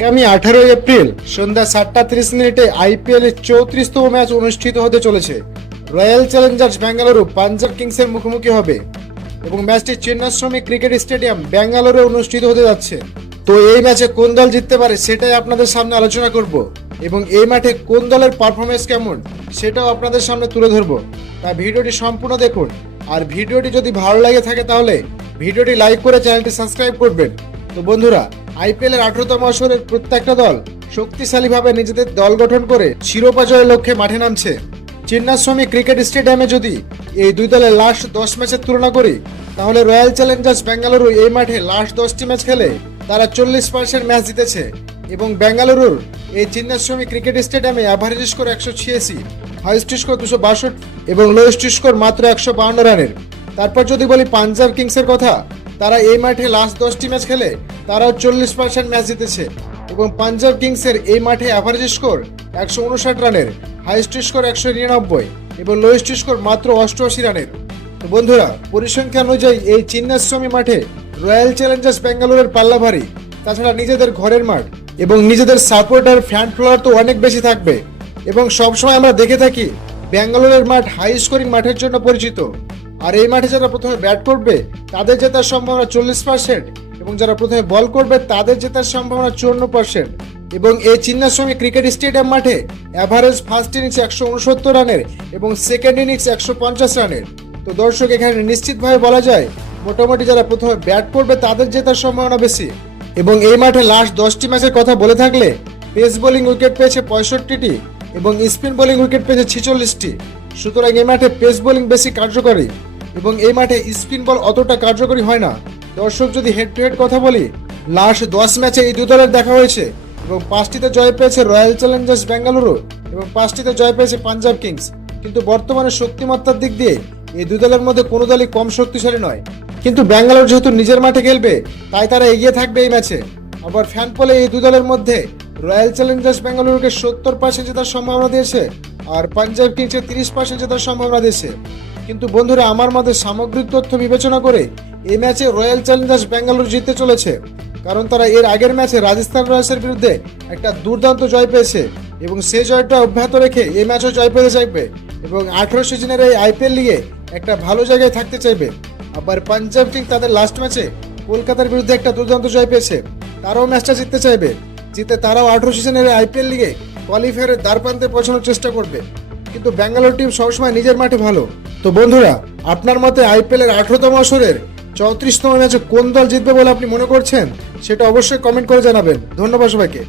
আগামী 18 এপ্রিল সন্ধ্যা 7:30 আইপিএল এর 34তম ম্যাচ অনুষ্ঠিত হতে চলেছে। রয়্যাল চ্যালেঞ্জার্স বেঙ্গালুরু পাঞ্জাব কিংসের মুখোমুখি হবে এবং ম্যাচটি চিন্নাস্বামী ক্রিকেট স্টেডিয়াম বেঙ্গালুরুতে অনুষ্ঠিত হতে যাচ্ছে। তো এই ম্যাচে কোন দল জিততে পারে সেটাই আপনাদের সামনে আলোচনা করব এবং এই মাঠে কোন দলের পারফরমেন্স কেমন সেটাও আপনাদের সামনে তুলে ধরবো। তাই ভিডিওটি সম্পূর্ণ দেখুন, আর ভিডিওটি যদি ভালো লাগে থাকে তাহলে ভিডিওটি লাইক করে চ্যানেলটি সাবস্ক্রাইব করবেন। তো বন্ধুরা, আইপিএল এর 18তম আসরের প্রত্যেকটা দল শক্তিশালীভাবে নিজেদের দল গঠন করে শিরোপা জয়ের লক্ষ্যে মাঠে নামছে। চিন্নাস্বামী ক্রিকেট স্টেডিয়ামে যদি এই দুই দলের লাস্ট 10 ম্যাচের তুলনা করি, তাহলে রয়্যাল চ্যালেঞ্জার্স বেঙ্গালুরু এই মাঠে লাস্ট 10টি ম্যাচ খেলে তারা 40% ম্যাচ জিতেছে এবং বেঙ্গালুরুর এই চিন্নাস্বামী ক্রিকেট স্টেডিয়ামে অ্যাভারেজ স্কোর 186, হাইয়েস্ট স্কোর 262 এবং লোয়েস্ট স্কোর মাত্র 152 রানের। তারপর যদি বলি পাঞ্জাব কিংসের কথা, তারা এই মাঠে লাস্ট 10টি ম্যাচ খেলে তারাও 40% ম্যাচ জিতেছে এবং পাঞ্জাব কিংসের এই মাঠে অ্যাভারেজ স্কোর 159 রানের, হাইয়েস্ট স্কোর 199 এবং লোয়েস্ট স্কোর মাত্র 88 রানের। তো বন্ধুরা, পরিসংখ্যান অনুযায়ী এই চিন্নাস্বামী মাঠে রয়্যাল চ্যালেঞ্জার্স বেঙ্গালুরুর পাল্লা ভারী। তাছাড়া নিজেদের ঘরের মাঠ এবং নিজেদের সাপোর্টার ফ্যান ফলোয়ার তো অনেক বেশি থাকবে এবং সবসময় আমরা দেখে থাকি বেঙ্গালুরুর মাঠ হাই স্কোরিং মাঠের জন্য পরিচিত। আর এই মাঠে যারা প্রথমে ব্যাট করবে তাদের জেতার সম্ভাবনা 40% এবং যারা প্রথমে বল করবে তাদের জেতার সম্ভাবনা 54%। এবং এই চিন্নাস্বামী ক্রিকেট স্টেডিয়াম মাঠে অ্যাভারেজ ফার্স্ট ইনিংস 169 রানের এবং সেকেন্ড ইনিংস 150 রানের। তো দর্শক, এখানে নিশ্চিতভাবে বলা যায় মোটামুটি যারা প্রথমে ব্যাট করবে তাদের জেতার সম্ভাবনা বেশি। এবং এই মাঠে লাস্ট 10টি ম্যাচের কথা বলে থাকলে পেস বোলিং উইকেট পেয়েছে 65টি এবং স্পিন বোলিং উইকেট পেয়েছে 46টি। সুতরাং এই মাঠে পেস বোলিং বেশি কার্যকরী এবং এই মাঠে স্পিন বল অতটা কার্যকরী হয় না। দর্শক, যদি হেড টু হেড কথা বলি, লাস্ট 10 ম্যাচে এই দুই দলের দেখা হয়েছে এবং 5টিতে জয় পেয়েছে রয়্যাল চ্যালেঞ্জার্স বেঙ্গালুরু এবং 5টিতে জয় পেয়েছে পাঞ্জাব কিংস। কিন্তু বর্তমানে শক্তিমত্তার দিক দিয়ে এই দুই দলের মধ্যে কোনো দলই কম শক্তিশালী নয়। কিন্তু বেঙ্গালুরু যেহেতু নিজের মাঠে খেলবে তাই তারা এগিয়ে থাকবে এই ম্যাচে। আবার ফ্যান পোলে এই দুই দলের মধ্যে রয়্যাল চ্যালেঞ্জার্স বেঙ্গালুরুকে 70% জেতার সম্ভাবনা দিয়েছে আর পাঞ্জাব কিংসের 30% জেতার সম্ভাবনা দিয়েছে। কিন্তু বন্ধুরা, আমার মতে সামগ্রিক তথ্য বিবেচনা করে এই ম্যাচে রয়্যাল চ্যালেঞ্জার্স বেঙ্গালুরু জিততে চলেছে, কারণ তারা এর আগের ম্যাচে রাজস্থান রয়্যালসের বিরুদ্ধে একটা দুর্দান্ত জয় পেয়েছে এবং সেই জয়টা অব্যাহত রেখে এই ম্যাচও জয় পেতে চাইবে এবং 18 সিজনের এই আইপিএল লিগে একটা ভালো জায়গায় থাকতে চাইবে। আবার পাঞ্জাব কিংস তাদের লাস্ট ম্যাচে কলকাতার বিরুদ্ধে একটা দুর্দান্ত জয় পেয়েছে, তারাও ম্যাচটা জিততে চাইবে। জিতে তারাও 18 সিজনের আইপিএল লিগে কোয়ালিফায়ারের দ্বারপ্রান্তে পৌঁছানোর চেষ্টা করবে। কিন্তু ব্যাঙ্গালোর টিম সবসময় নিজের মাঠে ভালো। তো বন্ধুরা, আপনার মতে আইপিএল এর 18তম আসরের 34তম ম্যাচে কোন দল জিতবে বলে আপনি মনে করছেন সেটা অবশ্যই কমেন্ট করে জানাবেন। ধন্যবাদ সবাইকে।